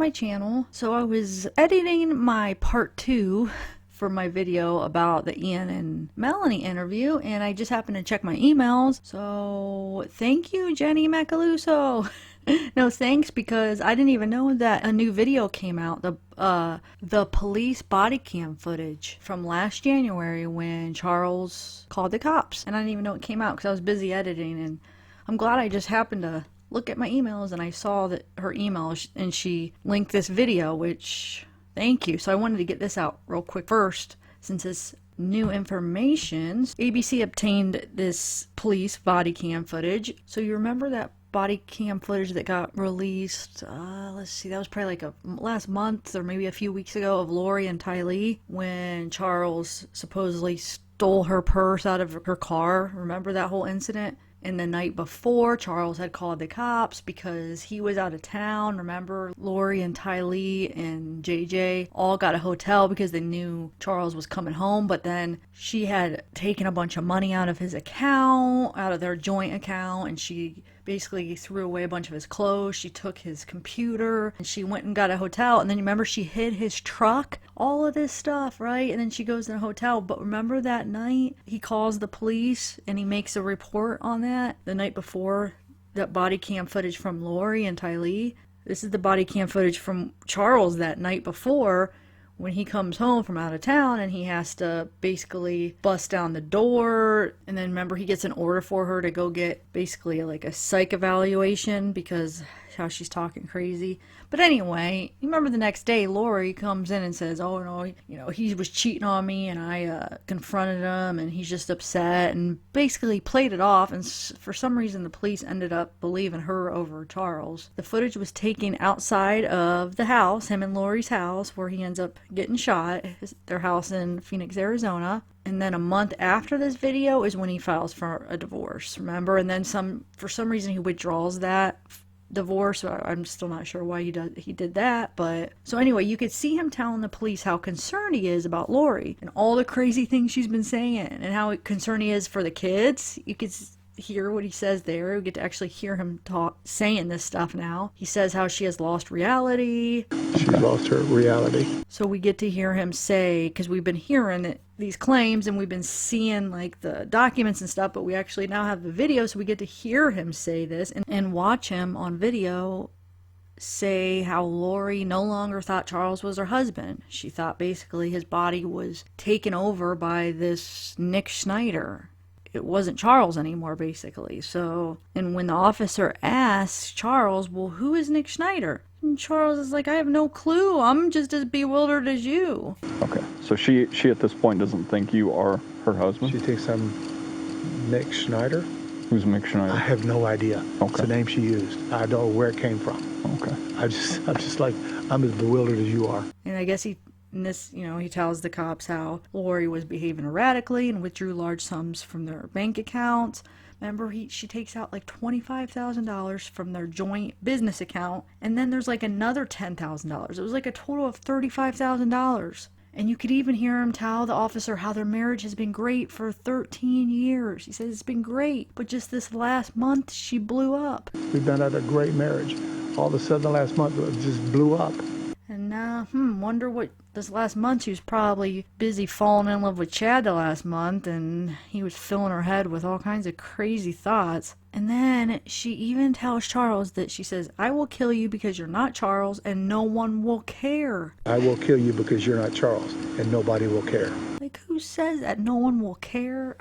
my channel. So I was editing my part 2 for my video about the Ian and Melanie interview, and I just happened to check my emails. So thank you, Jenny Macaluso. No thanks, because I didn't even know that a new video came out, the police body cam footage from last January when Charles called the cops, and I didn't even know it came out because I was busy editing. And I'm glad I just happened to look at my emails and I saw that her email, and she linked this video, which thank you. So I wanted to get this out real quick first, since it's new information. ABC obtained this police body cam footage. So you remember that body cam footage that got released, let's see, that was probably like last month or maybe a few weeks ago, of Lori and Tylee, when Charles supposedly stole her purse out of her car. Remember that whole incident? And the night before, Charles had called the cops because he was out of town. Remember, Lori and Tylee and JJ all got a hotel because they knew Charles was coming home. But then she had taken a bunch of money out of his account, out of their joint account, and she basically threw away a bunch of his clothes. She took his computer, and she went and got a hotel. And then you remember she hid his truck, all of this stuff, right? And then she goes to the hotel. But remember that night he calls the police and he makes a report on that the night before, that body cam footage from Lori and Tylee. This is the body cam footage from Charles that night before, when he comes home from out of town and he has to basically bust down the door. And then remember, he gets an order for her to go get basically like a psych evaluation because how she's talking crazy. But anyway, you remember the next day Lori comes in and says, oh no, you know, he was cheating on me and I confronted him and he's just upset, and basically played it off. And for some reason the police ended up believing her over Charles. The footage was taken outside of the house, him and Lori's house, where he ends up getting shot, their house in Phoenix, Arizona. And then a month after this video is when he files for a divorce, remember? And then for some reason he withdraws that divorce. I'm still not sure why he did that. But so anyway, you could see him telling the police how concerned he is about Lori and all the crazy things she's been saying, and how concerned he is for the kids. You could hear what he says there. We get to actually hear him saying this stuff now. He says how she has lost reality. She lost her reality. So we get to hear him say, because we've been hearing these claims and we've been seeing like the documents and stuff, but we actually now have the video, so we get to hear him say this and watch him on video say how Lori no longer thought Charles was her husband. She thought basically his body was taken over by this Nick Schneider. It wasn't Charles anymore, basically. So, and when the officer asks Charles, well, who is Nick Schneider? And Charles is like, I have no clue. I'm just as bewildered as you. Okay, so she at this point doesn't think you are her husband? She thinks I'm Nick Schneider. Who's Nick Schneider? I have no idea. Okay. It's the name she used. I don't know where it came from. Okay. I'm just like, I'm as bewildered as you are. And I guess he tells the cops how Lori was behaving erratically and withdrew large sums from their bank accounts. Remember, she takes out like $25,000 from their joint business account, and then there's like another $10,000. It was like a total of $35,000. And you could even hear him tell the officer how their marriage has been great for 13 years. He says it's been great, but just this last month she blew up. We've been at a great marriage. All of a sudden the last month it just blew up. And wonder what this last month, she was probably busy falling in love with Chad the last month, and he was filling her head with all kinds of crazy thoughts. And then she even tells Charles that she says, I will kill you because you're not Charles and no one will care. I will kill you because you're not Charles and nobody will care. Like, who says that no one will care?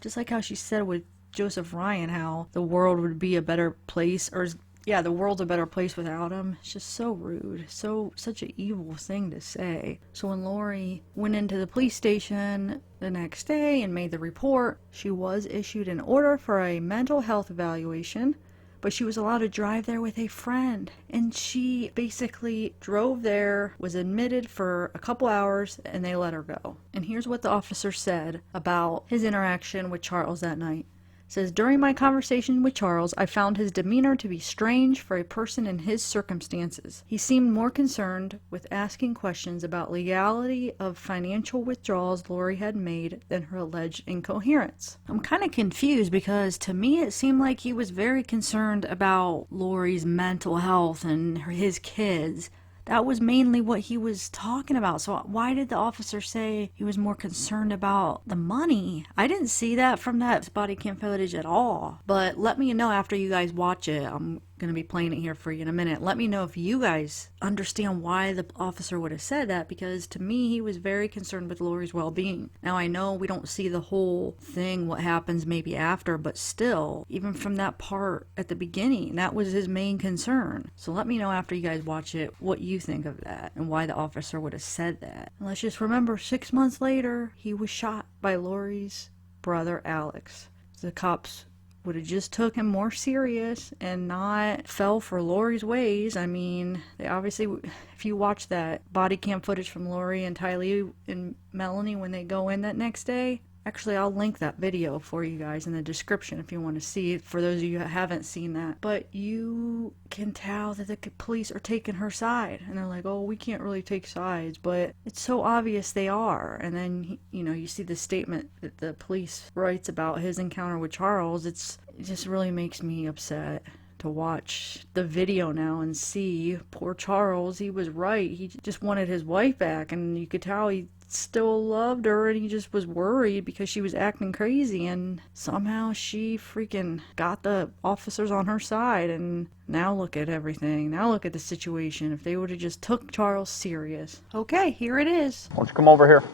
Just like how she said with Joseph Ryan, how the world would be a better place, or yeah, the world's a better place without him. It's just so rude. Such an evil thing to say. So when Lori went into the police station the next day and made the report, she was issued an order for a mental health evaluation, but she was allowed to drive there with a friend. And she basically drove there, was admitted for a couple hours, and they let her go. And here's what the officer said about his interaction with Charles that night. says, during my conversation with Charles, I found his demeanor to be strange for a person in his circumstances. He seemed more concerned with asking questions about legality of financial withdrawals Lori had made than her alleged incoherence. I'm kind of confused because to me it seemed like he was very concerned about Lori's mental health and his kids. That was mainly what he was talking about. So why did the officer say he was more concerned about the money? I didn't see that from that body cam footage at all. But let me know after you guys watch it. I'm going to be playing it here for you in a minute. Let me know if you guys understand why the officer would have said that, because to me he was very concerned with Lori's well-being. Now I know we don't see the whole thing, what happens maybe after, but still, even from that part at the beginning, that was his main concern. So let me know after you guys watch it what you think of that and why the officer would have said that. And let's just remember, 6 months later he was shot by Lori's brother Alex. The cops would have just took him more serious and not fell for Lori's ways. I mean, they obviously, if you watch that body cam footage from Lori and Tylee and Melanie when they go in that next day, actually I'll link that video for you guys in the description if you want to see it, for those of you who haven't seen that. But you can tell that the police are taking her side, and they're like, oh, we can't really take sides, but it's so obvious they are. And then, you know, you see the statement that the police writes about his encounter with Charles. It just really makes me upset to watch the video now and see poor Charles. He was right. He just wanted his wife back, and you could tell he still loved her, and he just was worried because she was acting crazy, and somehow she freaking got the officers on her side. And now look at everything. Now look at the situation. If they would have just took Charles serious. Okay, here it is. Why don't you come over here?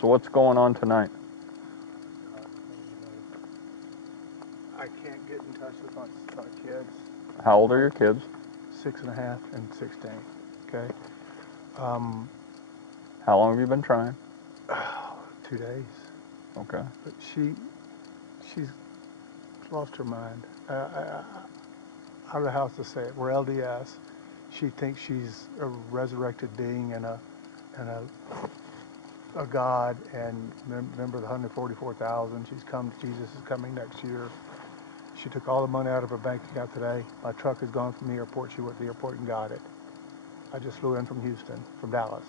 So what's going on tonight? I can't get in touch with my kids. How old are your kids? 6.5 and 16. Okay. How long have you been trying? 2 days. Okay. But she's lost her mind. I don't know how else to say it. We're LDS. She thinks she's a resurrected being and a God, and remember the 144,000. She's come. Jesus is coming next year. She took all the money out of her bank account today. My truck has gone from the airport. She went to the airport and got it. I just flew in from Dallas.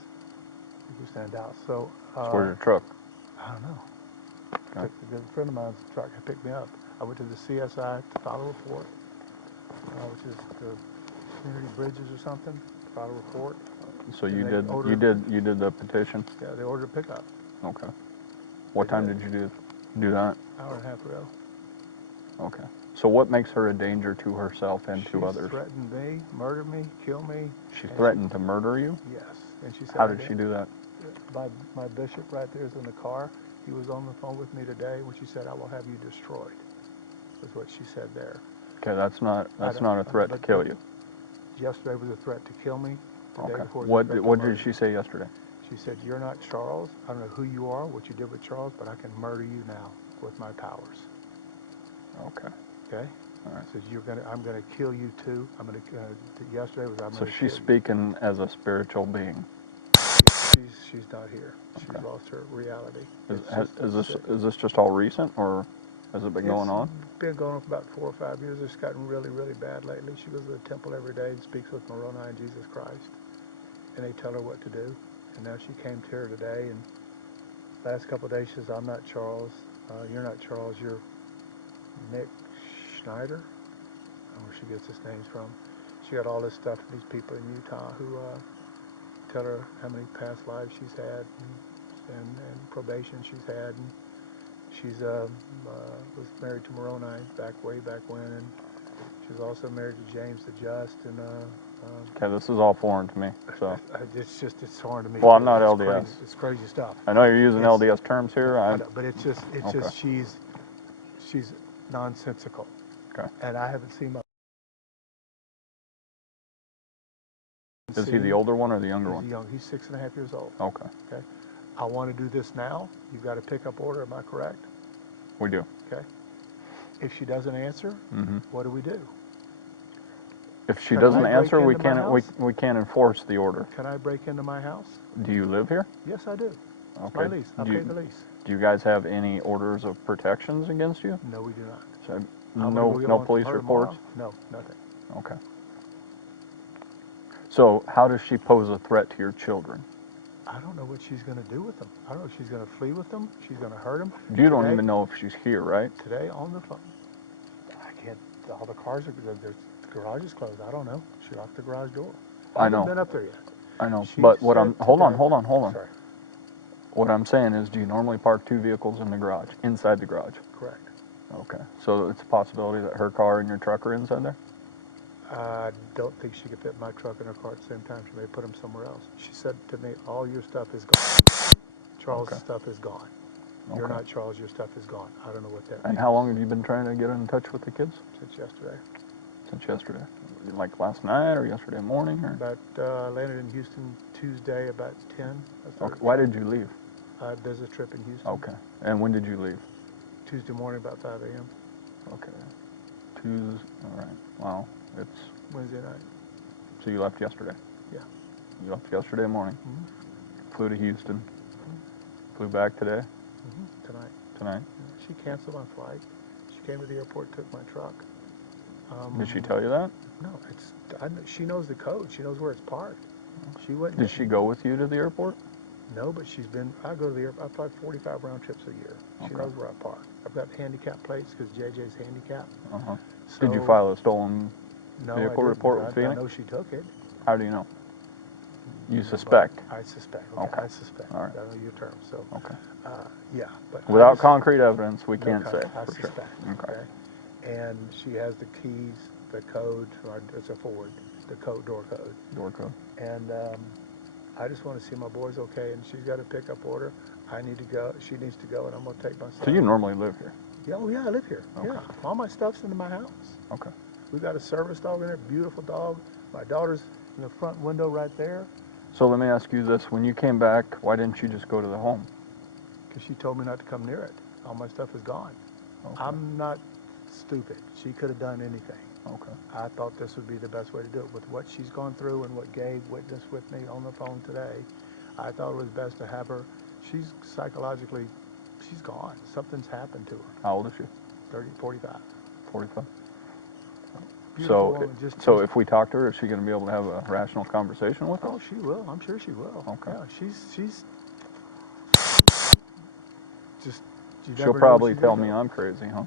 Houston and Dallas. So Where's your truck? I don't know. Okay. A friend of mine's truck had picked me up. I went to the CSI to file a report, which is the community bridges or something. To file a report. So you did the petition? Yeah, they ordered a pickup. Okay. What time did you do that? Hour and a half ago. Okay. So what makes her a danger to herself and to others? She threatened me, murder me, kill me. She threatened to murder you? Yes. And she said, how did she do that? My bishop right there is in the car. He was on the phone with me today when she said, I will have you destroyed. That's what she said there. Okay, that's not a threat to kill you. Yesterday was a threat to kill me. Okay. What did she say yesterday? She said, you're not Charles. I don't know who you are, what you did with Charles, but I can murder you now with my powers. Okay. Okay? All right. Says I'm gonna kill you too. Yesterday was I'm So gonna she's kill speaking as a spiritual being. you. She's not here. She's Okay. lost her reality. Is this just all recent, or has it been going on? It's been going on for about 4 or 5 years. It's gotten really, really bad lately. She goes to the temple every day and speaks with Moroni and Jesus Christ, and they tell her what to do. And now she came to her today, and last couple of days she says, I'm not Charles. You're not Charles. You're Nick Schneider. I don't know where she gets his names from. She got all this stuff from these people in Utah who tell her how many past lives she's had and probation she's had. And she's was married to Moroni way back when, and she was also married to James the Just. And Okay, this is all foreign to me. So it's foreign to me. Well, I'm not LDS. It's crazy stuff. I know you're using LDS terms here. I know, but it's just Okay. she's nonsensical. Okay. And I haven't seen my. Is he the older one or the younger one? He's 6.5 years old. Okay. Okay. I want to do this now. You've got a pickup order. Am I correct? We do. Okay. If she doesn't answer, what do we do? If she Can doesn't I break answer, we into my can't house? we can't enforce the order. Can I break into my house? Do you live here? Yes, I do. It's Okay. my lease. I Do pay you- the lease. Do you guys have any orders of protections against you? No, we do not. So, I'm gonna no go get no one from police her reports? tomorrow. No, nothing. Okay. So how does she pose a threat to your children? I don't know what she's going to do with them. I don't know if she's going to flee with them. She's going to hurt them. You don't even know if she's here, right? Today on the phone. I can't. All the cars are. The garage is closed. I don't know. She locked the garage door. I haven't know. been up there yet. I know. She But what said I'm hold on. Sorry. What I'm saying is, do you normally park two vehicles in the garage, inside the garage? Correct. Okay. So it's a possibility that her car and your truck are inside there? I don't think she could fit my truck in her car at the same time. She may put them somewhere else. She said to me, all your stuff is gone. Charles' Okay. stuff is gone. You're Okay. not Charles, your stuff is gone. I don't know what that And means. how long have you been trying to get in touch with the kids? Since yesterday. Since yesterday. Like last night or yesterday morning? Or? Landed in Houston Tuesday about 10. Okay. Why did you leave? Business trip in Houston. Okay. And when did you leave? Tuesday morning about 5 a.m. Okay. Tuesday. All right. Wow. It's Wednesday night. so you left yesterday. Yeah. You left yesterday morning. Mm-hmm. Flew to Houston. Flew back today. Mm-hmm. Tonight. Tonight. Yeah. She canceled my flight. She came to the airport, took my truck. Did she tell you that? No, she knows the code. She knows where it's parked. She wouldn't. Did she go with you to the airport? No, but I go to the airport. I fly 45 round trips a year. She Okay. knows where I park. I've got handicap plates because JJ's handicapped. Uh-huh. So, Did you file a stolen no, vehicle I report didn't. with I Phoenix? know she took it. How do you know? You But suspect? I suspect. Okay. I suspect. All right. I know your term. So, Okay. yeah. But Without concrete evidence, we no can't say I for sure. suspect. Okay. And she has the keys, the code. It's a Ford, the door code. Door code. And I just want to see my boys okay. And she's got a pickup order. I need to go. She needs to go, and I'm going to take my son. So you normally live here? Yeah, oh yeah, I live here. Okay. Yeah, all my stuff's in my house. Okay. We got a service dog in there, beautiful dog. My daughter's in the front window right there. So let me ask you this. When you came back, why didn't you just go to the home? Because she told me not to come near it. All my stuff is gone. Okay. I'm not stupid. She could have done anything. Okay. I thought this would be the best way to do it. With what she's gone through and what Gabe witnessed with me on the phone today, I thought it was best to have her. She's psychologically, she's gone. Something's happened to her. How old is she? 45. 45. Beautiful So, woman. so if we talk to her, is she going to be able to have a rational conversation with us? Oh, she will. I'm sure she will. Okay. Yeah, she's just. You She'll never know probably what she's tell gonna me do. I'm crazy, huh?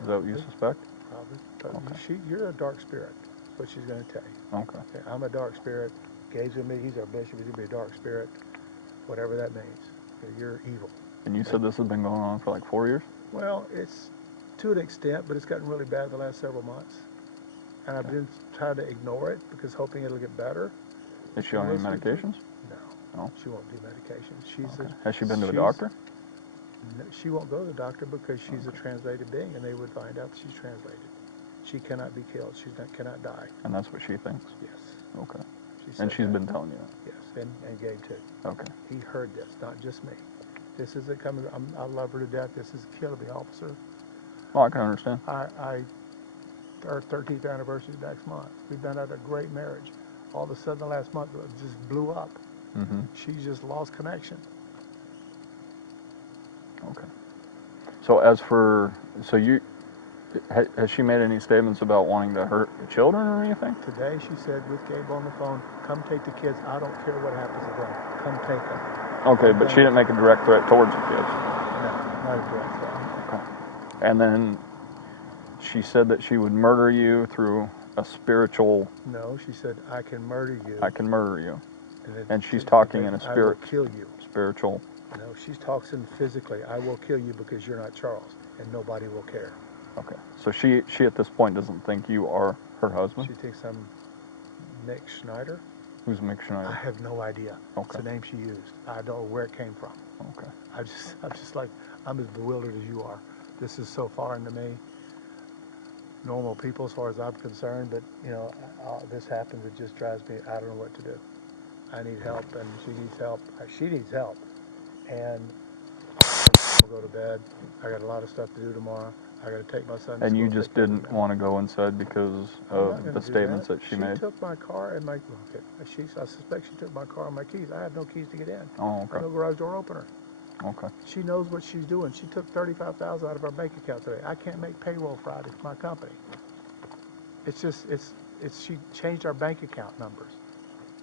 Is that what you suspect? Probably. But Okay. you're a dark spirit. That's what she's going to tell you. Okay. Okay, I'm a dark spirit. Gabe's with me. He's our bishop. He's going to be a dark spirit. Whatever that means. Okay, you're evil. And you said this has been going on for like 4 years? Well, it's to an extent, but it's gotten really bad the last several months. And I've been trying to ignore it because hoping it'll get better. Is she on any medications? No. No. She won't do medications. Okay. Has she been to a doctor? No, she won't go to the doctor because she's a translated being, and they would find out that she's translated. She cannot be killed. She cannot die. And that's what she thinks? Yes. Okay. She And said she's that. been telling you that? Yes, and Gabe too. Okay. He heard this, not just me. This isn't coming. I love her to death. This is killing me, officer. Oh, I can understand. Our 13th anniversary is next month. We've been at a great marriage. All of a sudden, the last month it just blew up. Mm-hmm. She just lost connection. Okay. So has she made any statements about wanting to hurt the children or anything? Today, she said with Gabe on the phone, "Come take the kids. I don't care what happens to them. Come take them." Okay, but she didn't make a direct threat towards the kids. No, not a direct threat. Okay. And then she said that she would murder you through a spiritual. No, she said, "I can murder you." I can murder you. And she's talking in a I spirit. will kill you. Spiritual. No, she's talking physically. I will kill you because you're not Charles, and nobody will care. Okay. So she at this point doesn't think you are her husband? She thinks I'm Nick Schneider. Who's Mick Schneider? I have no idea. Okay. It's the name she used. I don't know where it came from. Okay. I'm just like, I'm as bewildered as you are. This is so foreign to me. Normal people, as far as I'm concerned, but this happens. It just drives me. I don't know what to do. I need help, and she needs help. She needs help, and I'm gonna go to bed. I got a lot of stuff to do tomorrow. I got to take my son to And school. you and just pick him didn't up. want to go inside because I'm not of going the to do statements that she made? She took my car and my, okay, I suspect she took my car and my keys. I have no keys to get in. Oh, There's okay. no garage door opener. Okay. She knows what she's doing. She took $35,000 out of our bank account today. I can't make payroll Friday for my company. It's just, she changed our bank account numbers.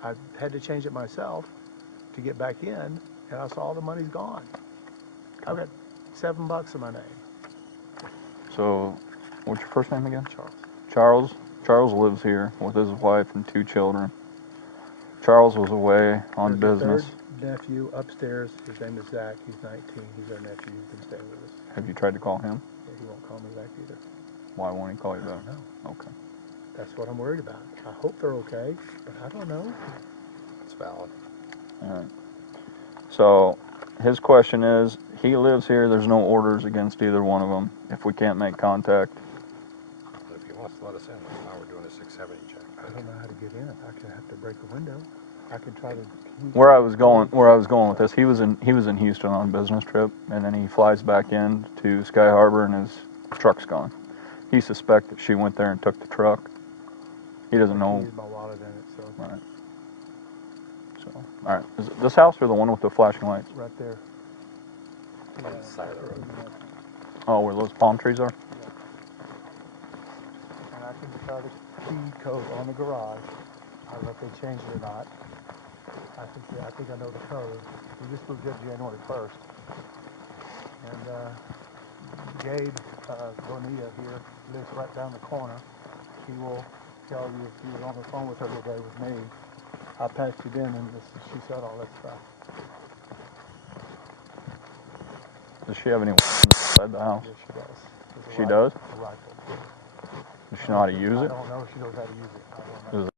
I had to change it myself to get back in, and I saw all the money's gone. I've got $7 in my name. So, what's your first name again? Charles. Charles. Charles lives here with his wife and 2 children. Charles was away on There's business. a third nephew upstairs. His name is Zach. He's 19. He's our nephew. He's been staying with us. Have you tried to call him? Yeah, he won't call me back either. Why won't he call you back? No. Okay. That's what I'm worried about. I hope they're okay, but I don't know. It's valid. All right. So, his question is, he lives here. There's no orders against either one of them. If we can't make contact, But if he wants to let us in, that's why we're doing a 670 check. I don't know how to get in. I can have to break a window. I can try to. where I was going with this, he was in Houston on a business trip, and then he flies back in to Sky Harbor, and his truck's gone. He suspects that she went there and took the truck. He doesn't know. Keys, my wallet in it, so. Right. So, all right. Is it this house or the one with the flashing lights? Right there. On the side of the road. Oh, where those palm trees are? And I can try the key code on the garage. I don't know if they changed it or not. I think I know the code. We just moved in January 1st. And Gabe Bonilla here lives right down the corner. He will tell you if he was on the phone with her today with me. I patched it in and she said all that stuff. Does she have any inside the house? Yes, she does. There's a She rifle, does? A rifle. Does she know how to use I it? don't know if she knows how to use it. I don't know. Is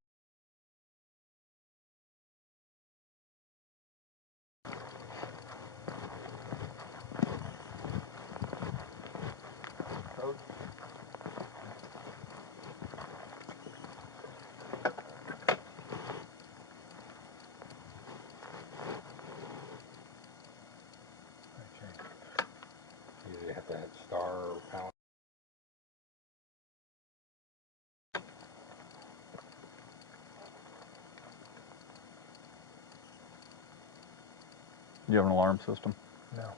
Code? You usually have to have star or pound. Do you have an alarm system? No.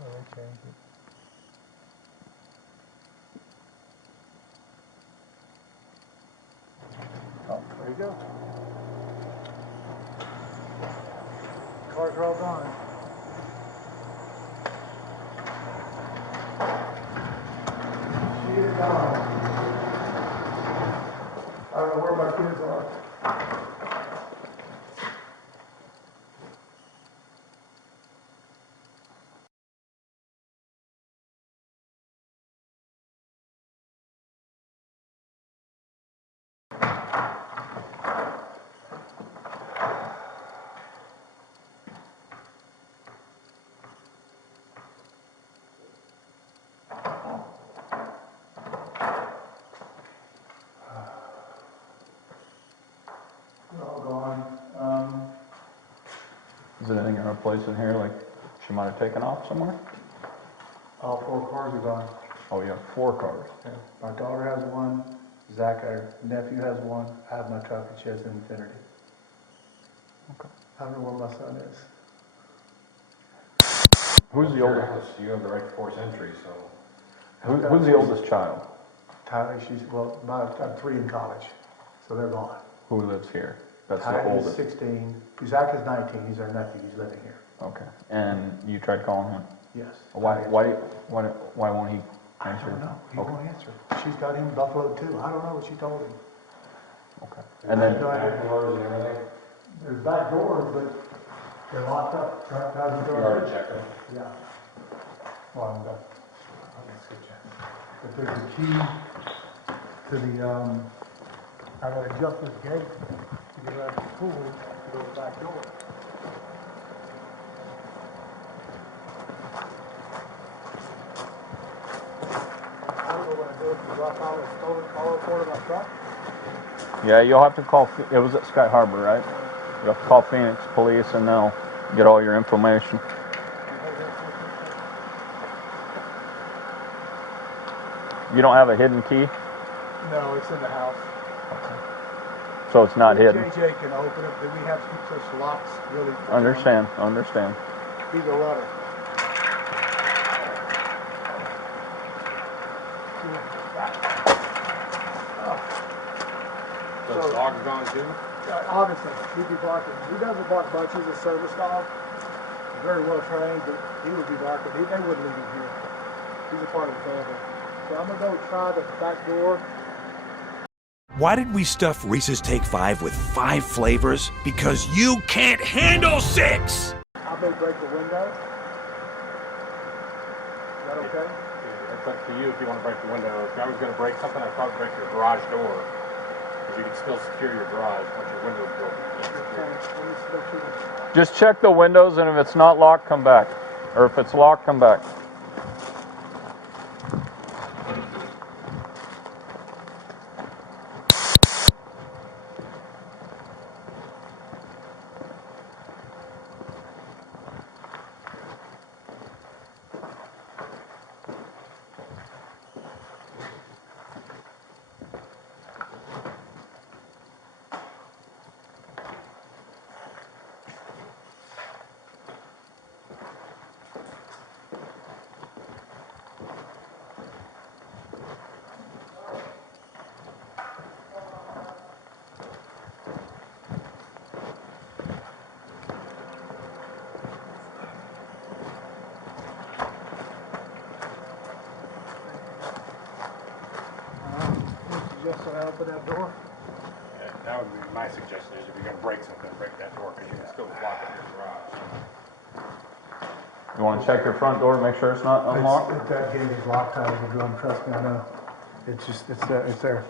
Oh, they changed it. Oh, there you go. Cars are all gone. She is gone. I don't know where my kids are. They're all gone. Is there anything in her place in here like she might have taken off somewhere? All 4 cars are gone. Oh, you have 4 cars. Yeah. My daughter has one. Zach, our nephew, has one. I have my truck, and she has an Infinity. Okay. I don't know where my son is. Who's the oldest? House, you have the right to force entry, so. Who's the oldest child? Tyler, I'm 3 in college, so they're gone. Who lives here? That's the Tyler is oldest. 16. Zach is 19. He's our nephew. He's living here. Okay. And you tried calling him? Yes. Why won't he I answer? don't know. He Okay. won't answer. She's got him buffaloed too. I don't know what she told him. Okay. And then No idea. Back doors and everything, There's back doors, but they're locked up. Trap hasn't you done already checked them. Yeah. Well, I'm done. But there's a key to the, I gotta jump this gate to get out of the pool to go to the back door. I don't know what I do if you drop out a stolen car report of my truck. yeah, you'll have to call. It was at Sky Harbor, right? You'll have to call Phoenix Police, and they'll get all your information. You don't have a hidden key? No, it's in the house. So it's not hidden. JJ can open it, but we have to keep those locks really. Understand. He's a runner. So the dog's gone too? Augustin, he'd be barking. He doesn't bark much. He's a service dog. Very well trained, but he would be barking. They wouldn't leave him here. He's a part of the family. So I'm going to go try the back door. Why did we stuff Reese's Take 5 with 5 flavors? Because you can't handle 6! I may break the window. Is that okay? It's up to you if you want to break the window. If I was going to break something, I'd probably break your garage door. Because you can still secure your garage once your window's broken. Just check the windows, and if it's not locked, come back. Or if it's locked, come back. Just so I open that door. Yeah, that would be my suggestion is if you're going to break something, break that door because you can still lock up your garage. You want to check your front door to make sure it's not unlocked? That gate is locked out of the drum. Trust me, I know. It's there.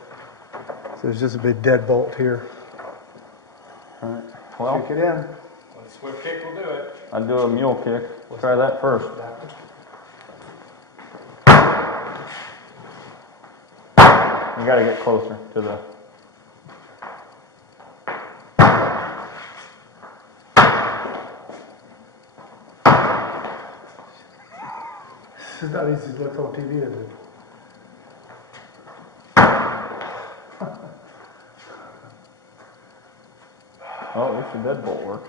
So there's just a big deadbolt here. All right. Well, Kick it in. Well, the swift kick will do it. I'd do a mule kick. Try that first. You got to get closer to the... This is not easy to look on TV, is it? Oh, at least the deadbolt works.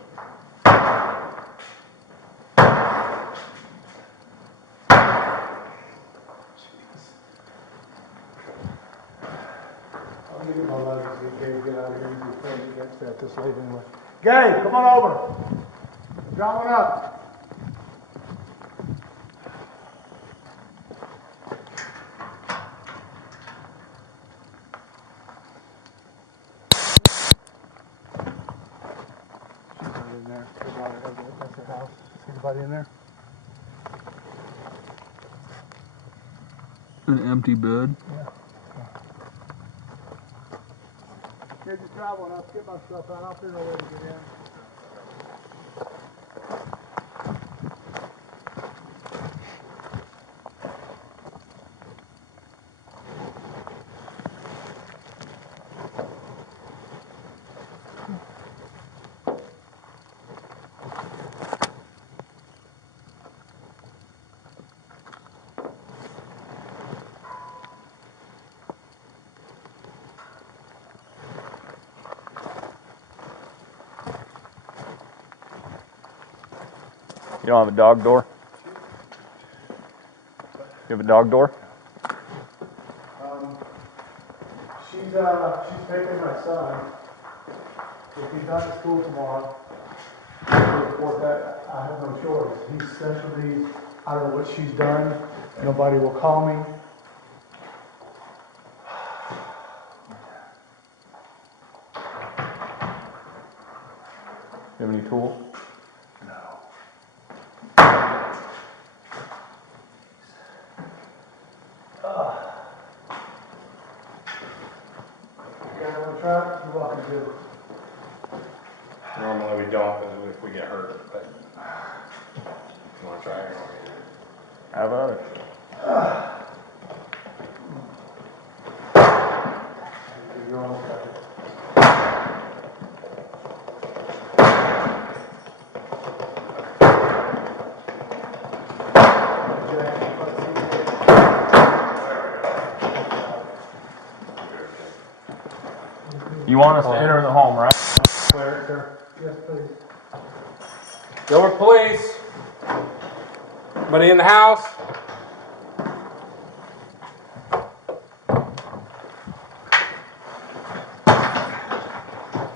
I'm gonna get my luggage, get Gabe, get out of here before he gets there this late anyway. Gabe, come on over. Draw one up. She's not in there. That's her house. Is anybody in there? An empty bed. Okay, just drive one up, get my stuff out. I'll figure out a way to get in. You don't have a dog door? You have a dog door? She's taking my son. If he's not at school tomorrow, for that, I have no choice. He's specialty, I don't know what she's done. Nobody will call me. You have any tools? No. You guys want to try it? You're welcome to. Normally we don't if we get hurt, but you want to try it? How about it? You're almost got it. You want us to enter the home, right? Yes, please. Gilbert Police. Anybody in the house?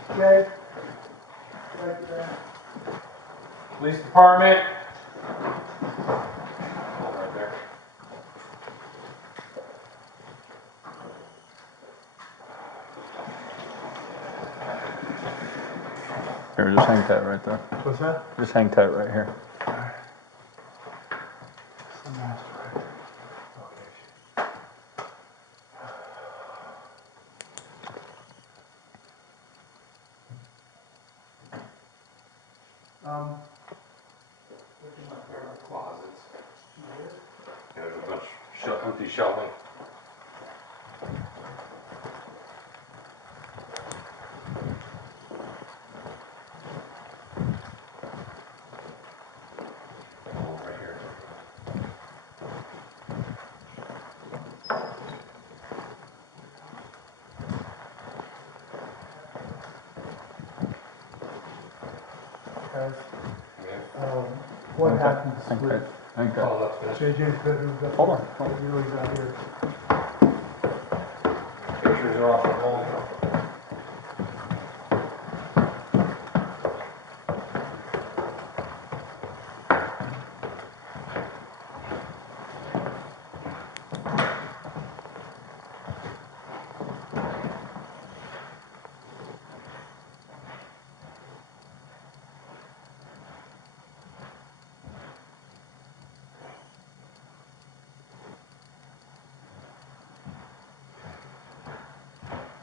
Okay. Thank you, man. Police department. Right there. Here, just hang tight right there. What's that? Just hang tight right here. Some master right there. Looking like there are closets. Yeah, there's a bunch of empty shelving. Oh, right here. Guys, Yeah. what happens Hang with tight. Hang tight. Oh, that's finished. JJ's bedroom? Hold on. You know he's out here. Pictures are off the wall.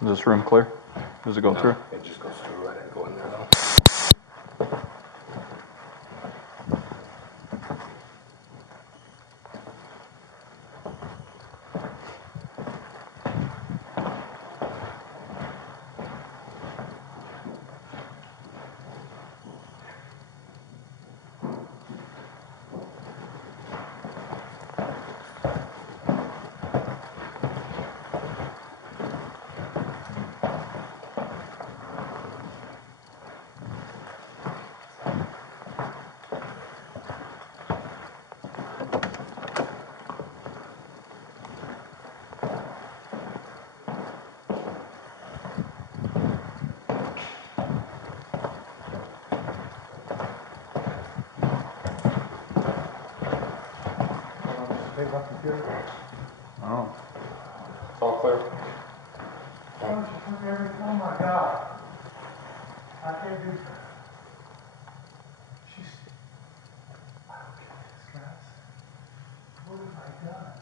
Is this room clear? Does it go through? It just goes through. I didn't go in there though. Take my computer. Oh. It's all clear. Oh my God. I can't do. She's. I don't get this, guys. What have I done?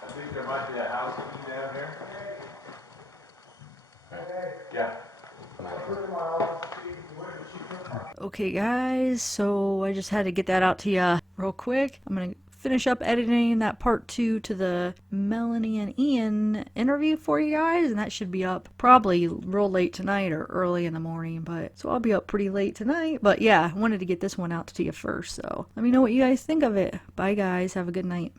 I think there might be a house key down here. Yeah. Okay guys, so I just had to get that out to you real quick. I'm gonna finish up editing that part 2 to the Melanie and Ian interview for you guys, and that should be up probably real late tonight or early in the morning, but so I'll be up pretty late tonight. But yeah, I wanted to get this one out to you first, so let me know what you guys think of it. Bye guys, have a good night.